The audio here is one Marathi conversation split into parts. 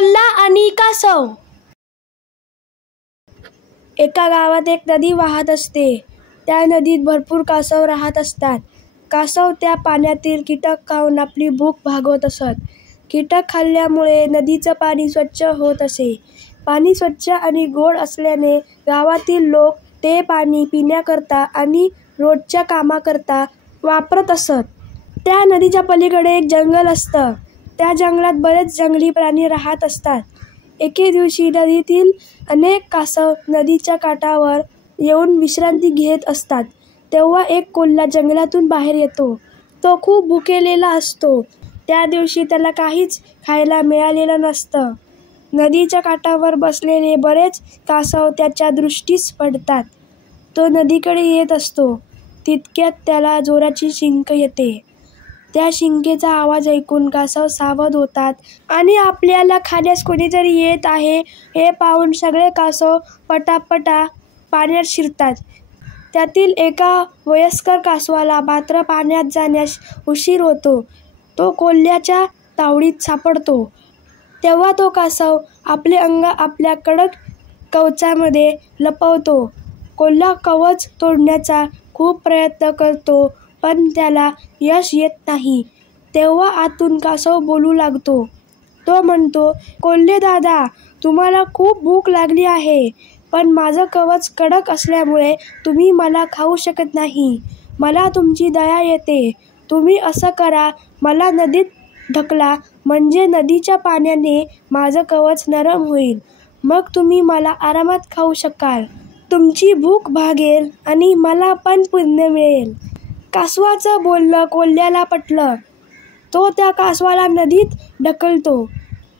कोल्हा आणि कासव. एका गावात एक नदी वाहत असते. त्या नदीत भरपूर कासव राहत असतात. कासव त्या पाण्यातील कीटक खाऊन आपली भूक भागवत असत. कीटक खाल्ल्यामुळे नदीचं पाणी स्वच्छ होत असे. पाणी स्वच्छ आणि गोड असल्याने गावातील लोक ते पाणी पिण्याकरता आणि रोजच्या कामाकरता वापरत असत. त्या नदीच्या पलीकडे एक जंगल असतं. त्या जंगलात बरेच जंगली प्राणी राहत असतात. एके दिवशी नदीतील अनेक कासव नदीच्या काठावर येऊन विश्रांती घेत असतात. तेव्हा एक कोल्हा जंगलातून बाहेर येतो. तो खूप भुकेलेला असतो. त्या दिवशी त्याला काहीच खायला मिळालेलं नसतं. नदीच्या काठावर बसलेले बरेच कासव त्याच्या दृष्टीस पडतात. तो नदीकडे येत असतो. तितक्यात त्याला जोराची शिंक येते. त्या शिंकेचा आवाज ऐकून कासव सावध होतात आणि आपल्याला खाण्यास कोणीतरी येत आहे हे पाहून सगळे कासव पटापटा पाण्यात शिरतात. त्यातील एका वयस्कर कासवाला मात्र पाण्यात जाण्यास उशीर होतो. तो कोल्ह्याच्या तावडीत सापडतो. तेव्हा तो कासव आपले अंग आपल्या कडक कवचामध्ये लपवतो. कोल्हा कवच तोडण्याचा खूप प्रयत्न करतो, पण त्याला यश येत नाही. तेव्हा आतून कासव बोलू लागतो. तो म्हणतो, कोल्हे दादा, तुम्हाला खूप भूक लागली आहे, पण माझं कवच कडक असल्यामुळे तुम्ही मला खाऊ शकत नाही. मला तुमची दया येते. तुम्ही असं करा, मला नदीत ढकला, म्हणजे नदीच्या पाण्याने माझं कवच नरम होईल. मग तुम्ही मला आरामात खाऊ शकाल. तुमची भूक भागेल आणि मला पण पुण्य मिळेल. कासवाचं बोलणं कोल्ह्याला पटलं. तो त्या कासवाला नदीत ढकलतो.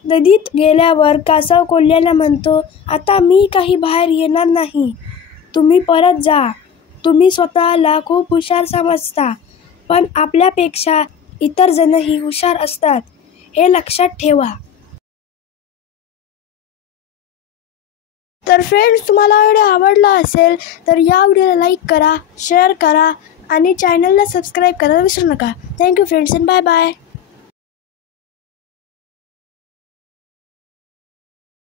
नदीत गेल्यावर कासव कोल्ह्याला म्हणतो, आता मी काही बाहेर येणार नाही. तुम्ही परत जा. तुम्ही स्वतःला खूप हुशार समजता, पण आपल्यापेक्षा इतर जणही हुशार असतात, हे लक्षात ठेवा. तर फ्रेंड्स, तुम्हाला व्हिडिओ आवडला असेल तर या व्हिडिओला लाईक करा, शेअर करा आणि चॅनलला सबस्क्राईब करायला विसरू नका. Thank you friends and bye bye.